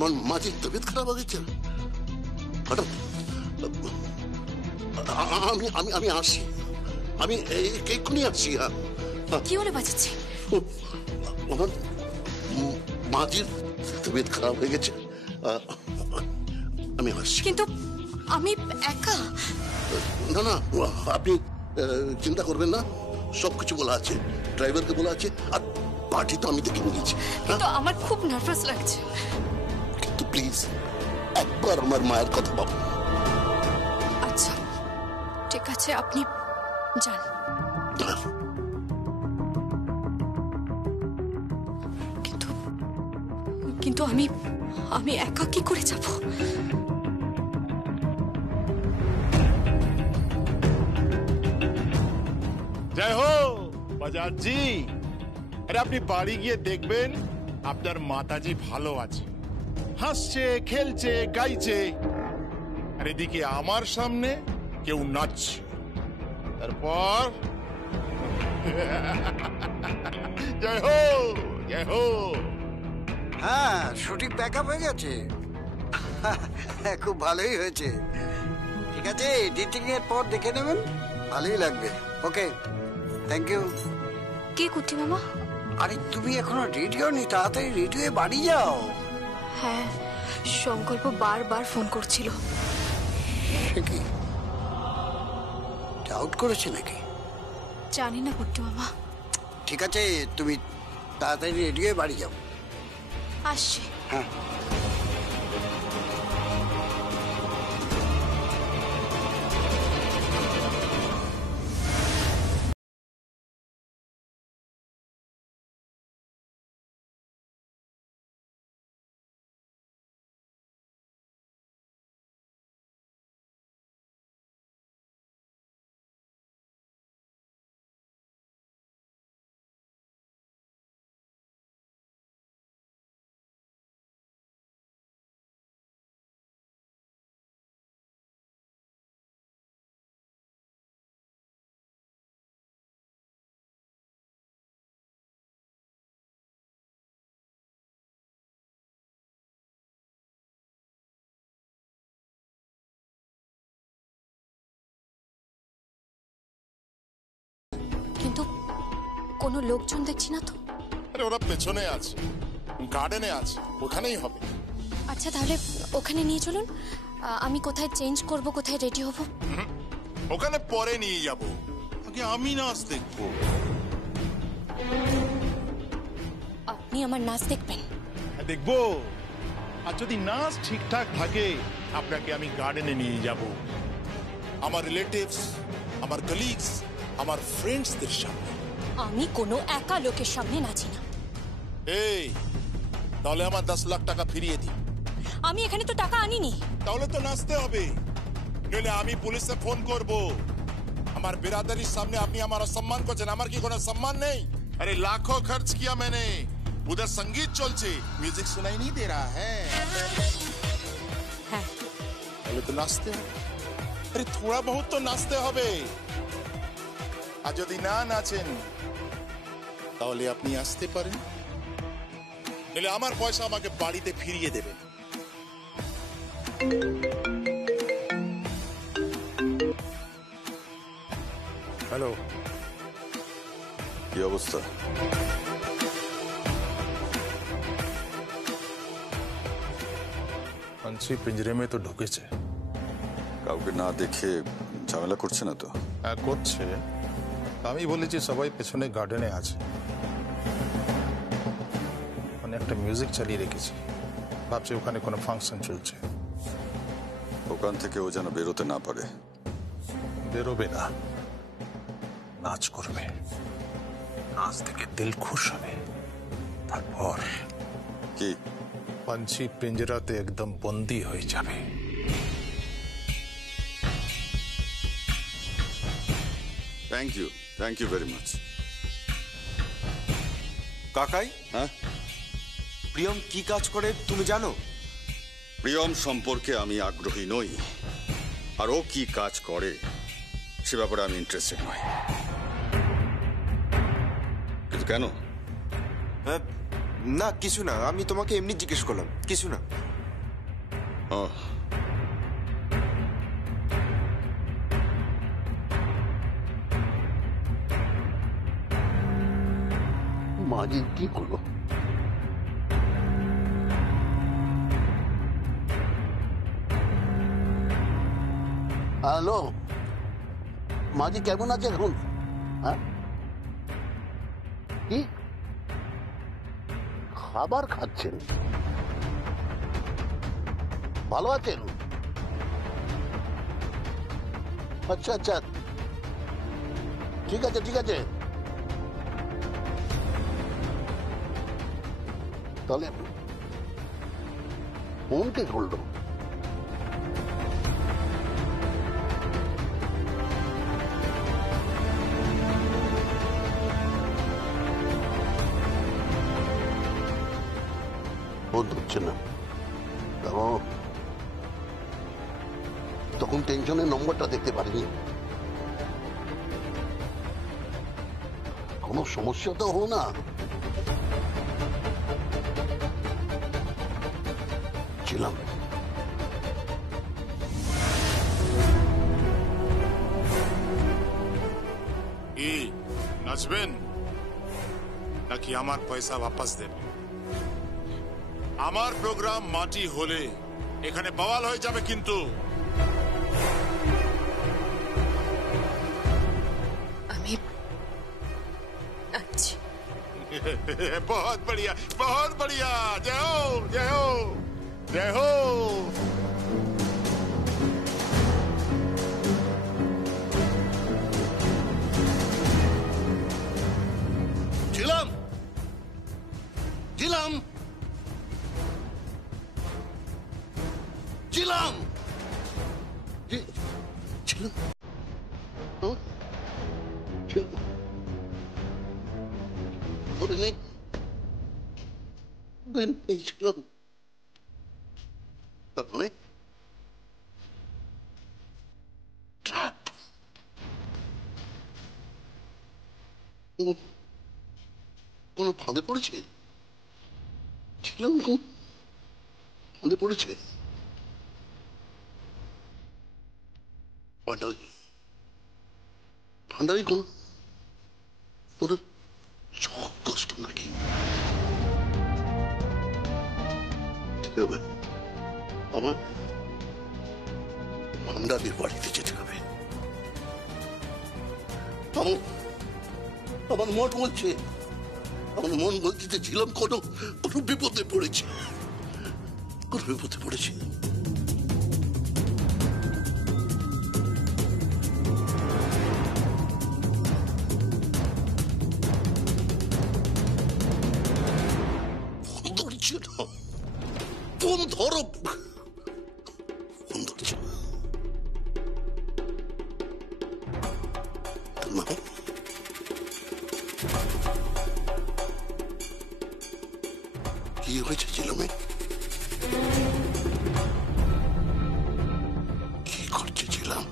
আমার মাঝির তবিয়ত খারাপ হয়ে গেছে হঠাৎ। আমি আমি আমি আসি, আমি এক্ষুনি আসছি। কি হলে বাঁচাচ্ছে? আমার মাঝির তবিয়ত খারাপ হয়ে গেছে, আমি আসছি। কিন্তু আমি একা। না না, আপনি চিন্তা করবেন না, সবকিছু বলা আছে, ড্রাইভারকে বলা আছে, আর পার্টি তো আমি দেখে নিয়েছি। কিন্তু আমার খুব নার্ভাস লাগছে। কিন্তু প্লিজ একবার আমার মায়ের কথা ভাবুন। আচ্ছা ঠিক আছে, আপনি যান। কিন্তু কিন্তু আমি আমি একা কি করে যাব? জয় হো বাজাজ জি। আরে আপনি বাড়ি গিয়ে দেখবেন আপনার মাতাজি ভালো আছে, হাসছে, খেলছে, গাইছে, আর এদিকে আমার সামনে কেউ নাচছে। তারপর জয় হো জয় হো। হ্যাঁ, শুটিং ব্যাকআপ হয়ে গেছে। খুব ভালোই হয়েছে। ঠিক আছে, এডিটিং এর পর দেখে নেবেন, ভালোই লাগবে। ওকে, থ্যাংক ইউ। কে কুটি মামা? আরে তুমি এখনো রেডি হওনি, তাড়াতাড়ি রেডি হয়ে বাড়ি যাও। হ্যাঁ, সংকল্প বারবার ফোন করছিল। সে কি ডাউট করেছে নাকি? জানি না কুটি মামা। ঠিক আছে, তুমি তাড়াতাড়ি রেডি হয়ে বাড়ি যাও। আসছে। হ্যাঁ। কিন্তু কোনো লোকজন দেখছি না তো। আরে ওরা পেছনে আছে, গার্ডেনে আছে, ওখানেই হবে। আচ্ছা তাহলে ওখানে নিয়ে চলুন। আমি কোথায় চেঞ্জ করব, কোথায় রেডি হব? ওখানে পরে নিয়ে যাব, আগে আমি নাচ দেখবো। আপনি আমার নাচ দেখবেন? দেখবো, আর যদি নাচ ঠিকঠাক থাকে আপনাকে আমি গার্ডেনে নিয়ে যাব, আমার রিলেটিভস, আমার কলিগস, আমার ফ্রেন্ডসদের সামনে। আমি কোনো একা লোকের সামনে নাচি না। এই তাহলে আমার 10 লাখ টাকা ফিরিয়ে দিন। আমি এখানে তো টাকা আনিনি। তাহলে তো নাচতে হবে, নইলে আমি পুলিশে ফোন করব। আমার बिरादरीর সামনে আপনি আমার সম্মান করছেন, আমার কি কোনো সম্মান নেই? अरे लाखों खर्च किया मैंने, उधर संगीत चलছে, म्यूजिक सुनाई नहीं दे रहा है। হ্যাঁ তাহলে তো নাচতে হবে। আরে थोड़ा बहुत तो নাচতে হবে। আর যদি না নাচেন তাহলে আপনি আসতে পারেন, নইলে আমার পয়সা আমাকে বাড়িতে ফিরিয়ে দেবেন। हेलो, কি অবস্থা? पंछी पिंजरे में तो ঢুকেছে। কাউকে না দেখে ঝামেলা করছে না তো? হ্যাঁ করছে, আমি বলেছি সবাই পেছনে গার্ডেনে আছে, মানে একটা মিউজিক চালিয়ে রেখেছি, ভাবছি ওখানে কোনো ফাংশন চলছে। ওখান থেকে ও যেন বেরোতে না পারে। বেরোবে না, নাচ করবে, নাচ থেকে দিল খুশ হবে, তারপর কি पंछी पिंजराते एकदम बंदी হয়ে যাবে। Thank you very much. কাকাই, হ্যাঁ, প্রিয়ম কি কাজ করে তুমি জানো? প্রিয়ম সম্পর্কে আমি আগ্রহী নই, আর ও কি কাজ করে সে ব্যাপারে আমি ইন্টারেস্টেড নই। কিন্তু কেন? না কিছু না, আমি তোমাকে এমনি জিজ্ঞেস করলাম, কিছু না। আহ, মাঝি কি করলো? হ্যালো, মাঝি কেমন আছে এখন? হ্যাঁ, কি খাবার খাচ্ছেন? ভালো আছেন? আচ্ছা আচ্ছা, ঠিক আছে ঠিক আছে। তাহলে ফোন কে করলো? ফোন ধরছে না। তখন টেনশনের নম্বরটা দেখতে পারিনি। কোনো সমস্যা তো হলো না? ছিলাম। কি নাচবেন নাকি আমার পয়সা वापस দেবেন? আমার প্রোগ্রাম মাটি হলে এখানে বওয়াল হয়ে যাবে কিন্তু। আমি আচ্ছা बहुत बढ़िया बहुत बढ़िया। जय हो जय हो जय हो। ছিলাম ছিলাম ছিলাম ছিলাম ওরে নেই ছিলাম। তার মানে কোনো ফাঁদে পড়েছে? ছিলাম কোন ফাঁদে পড়েছে? ভান্ডারি ভান্ডারি কোন তোদের সব কষ্ট নাকি? আমার ভান্ডারির বাড়িতে যেতে হবে। আমার আমার মন বলছে, আমার মন বলছে যে ছিলাম কোনো কোনো বিপদে পড়েছি, কোনো বিপদে পড়েছি। ফোন ধরছে না, ফোন ধরো, ফোন ধরছে না। না, কি হয়েছে ছিলামে? কি করছে ছিলাম?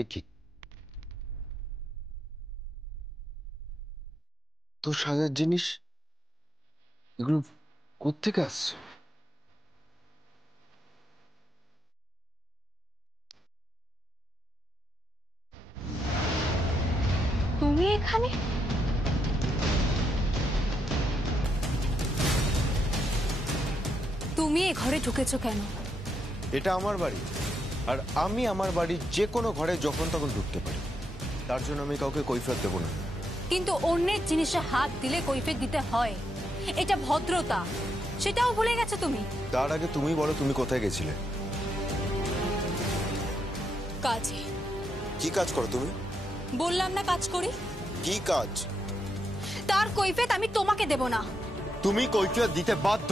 এ কি তো সাজার জিনিস, এগুলো কোত্থেকে আসছে? তুমি এখানে? তুমি এ ঘরে ঢুকেছো কেন? এটা আমার বাড়ি, আর আমি আমার বাড়ির যে কোনো ঘরে যখন তখন ঢুকতে পারি। তার জন্য আমি কাউকে কৈফিয়ত দেবো না। কিন্তু অন্যের জিনিসে হাত দিলে কৈফিয়ত দিতে হয়, এটা ভদ্রতা। সেটাও ভুলে গেছো তুমি। তার আগে তুমি বলো, তুমি কোথায় গেছিলে? কাজে। কি কাজ করো তুমি? বললাম না কাজ করি। কি কাজ? তার কৈফিয়ত আমি তোমাকে দেব না। তুমি কৈফিয়ত দিতে বাধ্য।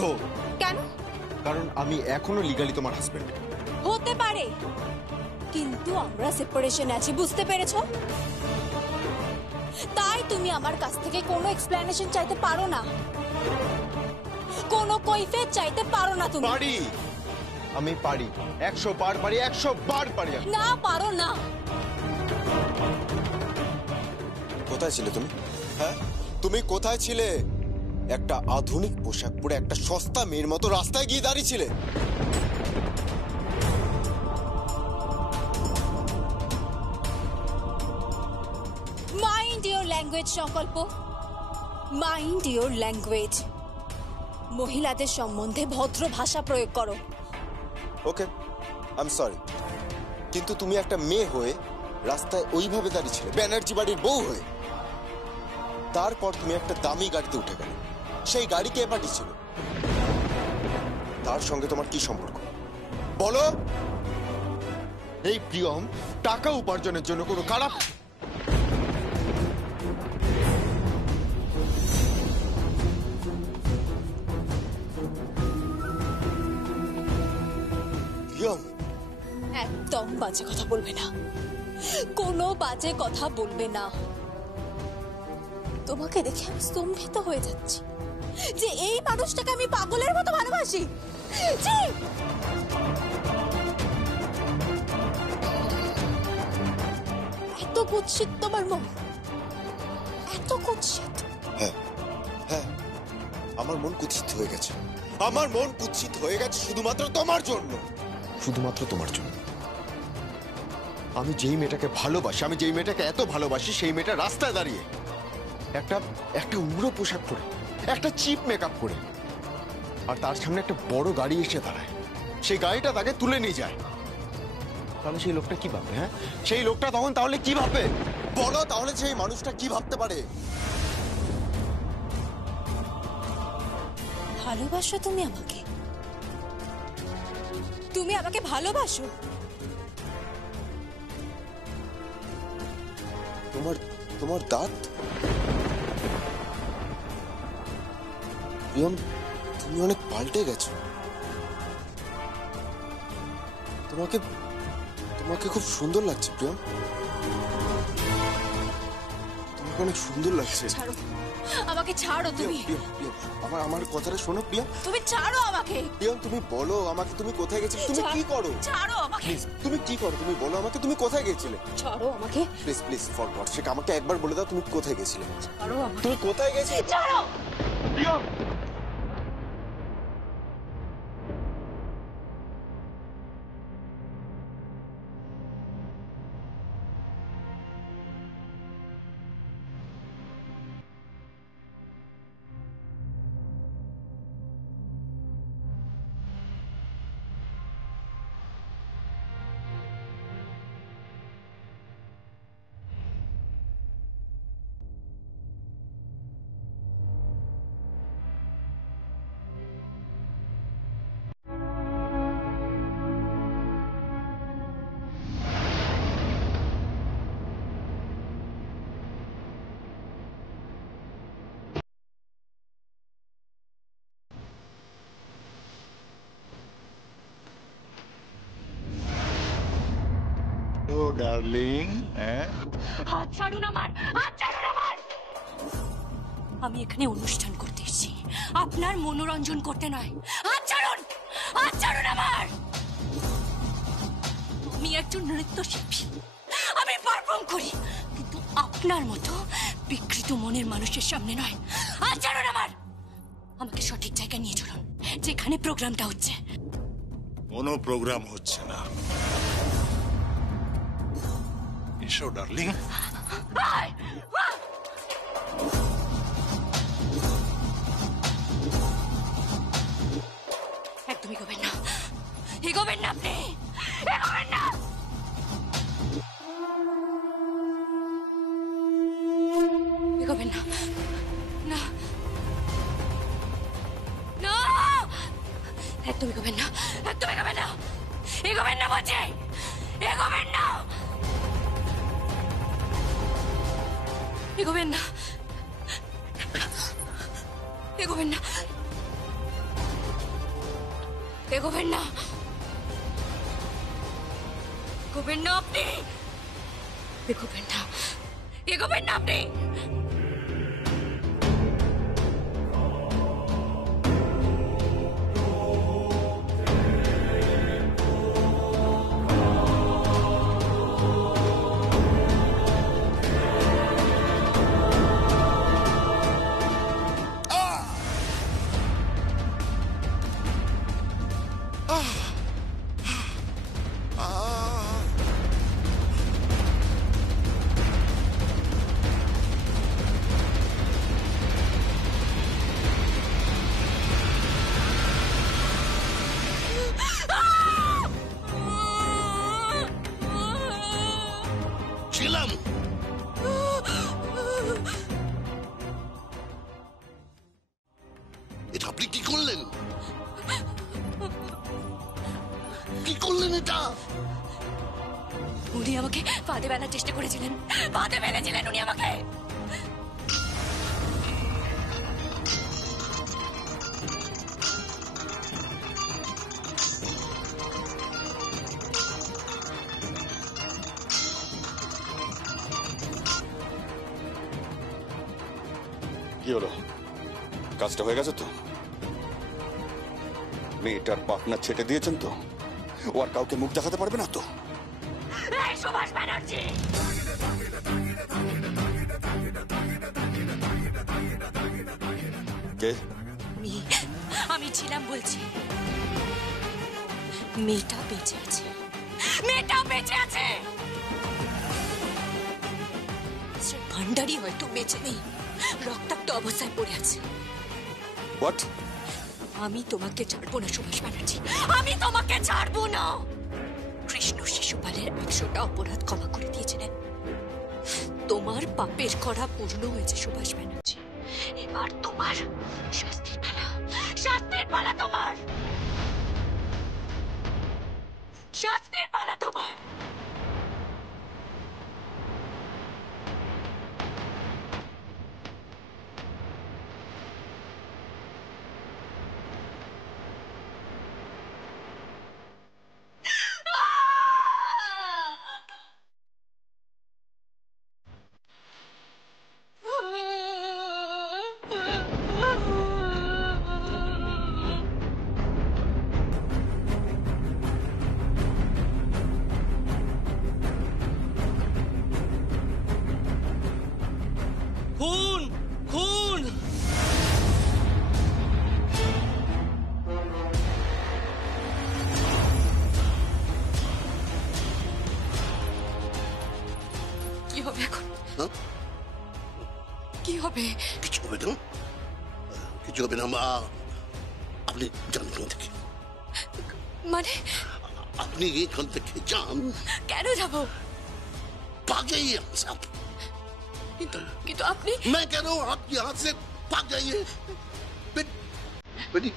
কেন? কারণ আমি এখনো লিগালি তোমার হাজবেন্ড। হতে পারে, কিন্তু আমরা সেপারেশনে আছি, বুঝতে পেরেছো? তাই তুমি আমার কাছ থেকে কোনো এক্সপ্লেনেশন চাইতে পারো না, কোনো কৈফিয়ত চাইতে পারো না তুমি। পারি, আমি পারি, 100 বার পারি, 100 বার পারি। না পারো না। কোথায় ছিলে তুমি? হ্যাঁ, তুমি কোথায় ছিলে? একটা আধুনিক পোশাক পরে একটা সস্তা মেয়ের মতো রাস্তায় গিয়ে দাঁড়িয়েছিলে। মাইন্ড ইওর ল্যাঙ্গুয়েজ সংকল্প, মাইন্ড ইওর ল্যাঙ্গুয়েজ। মহিলাদের সম্বন্ধে ভদ্র ভাষা প্রয়োগ করো। ওকে, আই এম সরি, কিন্তু তুমি একটা মেয়ে হয়ে রাস্তায় ওইভাবে দাঁড়িয়েছিলে, ব্যানার্জি বাড়ির বউ হয়ে। তারপর তুমি একটা দামি গাড়িতে উঠে গেলে। সেই গাড়ি কে পাঠিয়েছিল? তার সঙ্গে তোমার কি সম্পর্ক বলো? এই প্রিয়ম টাকা উপার্জনের জন্য কোনো খারাপ প্রিয়ম, একদম বাজে কথা বলবে না, কোনো বাজে কথা বলবে না। তোমাকে দেখে আমি স্তম্ভিত হয়ে যাচ্ছি যে এই মানুষটাকে আমি পাগলের মতো ভালোবাসি। ছি! এত কুৎসিত তোমার মন, এত কুৎসিত। হ্যাঁ হ্যাঁ, আমার মন কুৎসিত হয়ে গেছে। আমার মন কুৎসিত হয়ে গেছে শুধুমাত্র তোমার জন্য, শুধুমাত্র তোমার জন্য। আমি যেই মেয়েটাকে ভালোবাসি, আমি যেই মেয়েটাকে এত ভালোবাসি, সেই মেয়েটা রাস্তায় দাঁড়িয়ে একটা উগ্র পোশাক পরে, একটা চিপ মেকআপ করে, আর তার সামনে একটা বড় গাড়ি এসে দাঁড়ায়, সেই গাড়িটা তাকে তুলে নিয়ে যায়। তাহলে সেই লোকটা কি ভাববে? হ্যাঁ, সেই লোকটা তখন তাহলে কি ভাববে বলো? তাহলে সেই মানুষটা কি ভাবতে পারে? ভালোবাসো তুমি আমাকে? তুমি আমাকে ভালোবাসো? তোমার দাঁত? প্রিয়ম, তুমি অনেক পাল্টে গেছো। তোমাকে খুব সুন্দর লাগছে প্রিয়ম, তোমাকে অনেক সুন্দর লাগছে। ছাড়ো আমাকে, ছাড়ো তুমি। আমার কথাটা শোনো প্রিয়ম। তুমি ছাড়ো আমাকে। প্রিয়ম, তুমি বলো আমাকে, তুমি কোথায় গেছিলে? তুমি কি করো? ছাড়ো আমাকে। তুমি কি করো? তুমি বলো আমাকে, তুমি কোথায় গেছিলে? ছাড়ো আমাকে। Please please, for God sake আমাকে একবার বলে দাও, তুমি কোথায় গেছিলে? ছাড়ো আমাকে। তুমি কোথায় গেছিলে? ছাড়ো। প্রিয়ম, ডার্লিং, হ্যাঁ হাত ছাড়ুন আমার, হাত ছাড়ুন আমার। আমি এখানে অনুষ্ঠান করতে এসেছি, আপনার মনোরঞ্জন করতে নয়। হাত ছাড়ুন, হাত ছাড়ুন আমার। আমি একজন নৃত্যশিল্পী, আমি পারফর্ম করি, কিন্তু আপনার মতো বিকৃত মনের মানুষের সামনে নয়। আর জানুন আমার, আমাকে সঠিক জায়গায় নিয়ে চলুন, যেখানে প্রোগ্রামটা হচ্ছে। কোনো প্রোগ্রাম হচ্ছে না। এসো ডার্লিং। আয়, আয়। একদম এগোবেন না, এগোবেন না আপনি, এগোবেন না। এগোবেন না, না না, একদম এগোবেন না, একদম এগোবেন না, এগোবেন না বলছি, এগোবেন না, এগোবেন না, এগোবেন না, এগোবেন না, এগোবেন না আপনি, এগোবেন না, এগোবেন না আপনি। ছিলাম। এটা আপনি কি করলেন? কি করলেন এটা? উনি আমাকে ফাঁদে ফেলার চেষ্টা করেছিলেন, ফাঁদে ফেলেছিলেন উনি আমাকে। কি হলো? কাজটা হয়ে গেছে তো? মেয়েটার পার্টনার ছেটে দিয়েছেন তো? ও আর কাউকে মুখ দেখাতে পারবে না তো? এই সুভাষ ব্যানার্জি, কে? আমি ছিলাম বলছি। মেয়েটা বেঁচে আছে, মেয়েটা বেঁচে আছে। ভান্ডারি হয়তো বেঁচে নেই, রক্তাক্ত অবস্থায় পড়ে আছে। হোয়াট? আমি তোমাকে ছাড়বো না সুভাষ ব্যানার্জি, আমি তোমাকে ছাড়বো না। কৃষ্ণ শিশুপালের 100টা অপরাধ ক্ষমা করে দিয়েছিলেন। তোমার পাপের করা পূর্ণ হয়েছে সুভাষ ব্যানার্জি। এবার তোমার শাস্তির পালা, শাস্তির পালা তোমার, শাস্তির পালা তোমার। খুন খুন কি হবে এখন? হ্যাঁ? কি হবে? কিছু হবে না, কিছু হবে না মা। আপনি যান এখান থেকে, মানে আপনি এখান থেকে যান। কেন যাব? भाग जाइए यहाँ से आप। কিন্তু আপনি। मैं कह रहा हूँ आप यहाँ से भाग जाइए। बेटी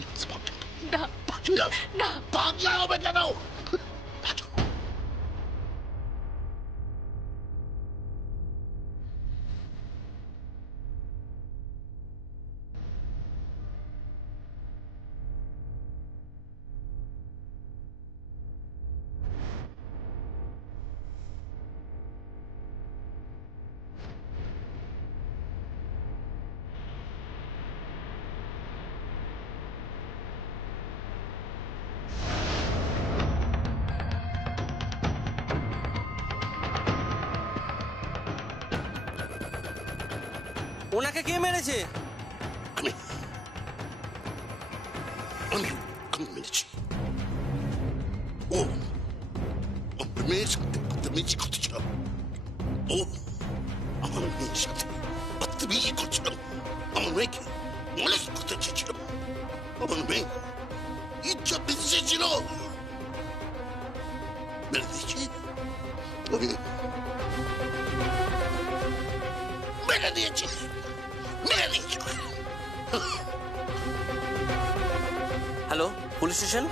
यहाँ से भाग जाओ। না भाग जाओ यहाँ से। না, भाग जाओ मैं कह रहा हूँ। भाग जाओ। ওনাকে কে মেরেছে? আমি আমি আমি মেরেছি। ও আমার মেয়ের সাথে বদতমিজি করছিল। ও আমার মেয়ের সাথে বদতমিজি করছিল। আমার মেয়েকে মলেস্ট করতে চেয়েছিল। আমার মেয়ে ইজ্জত দিতে চেয়েছিল। মেরে দিয়েছি। আমি মেরে দিয়েছি। মেরে দিয়েছি। Hello, police station?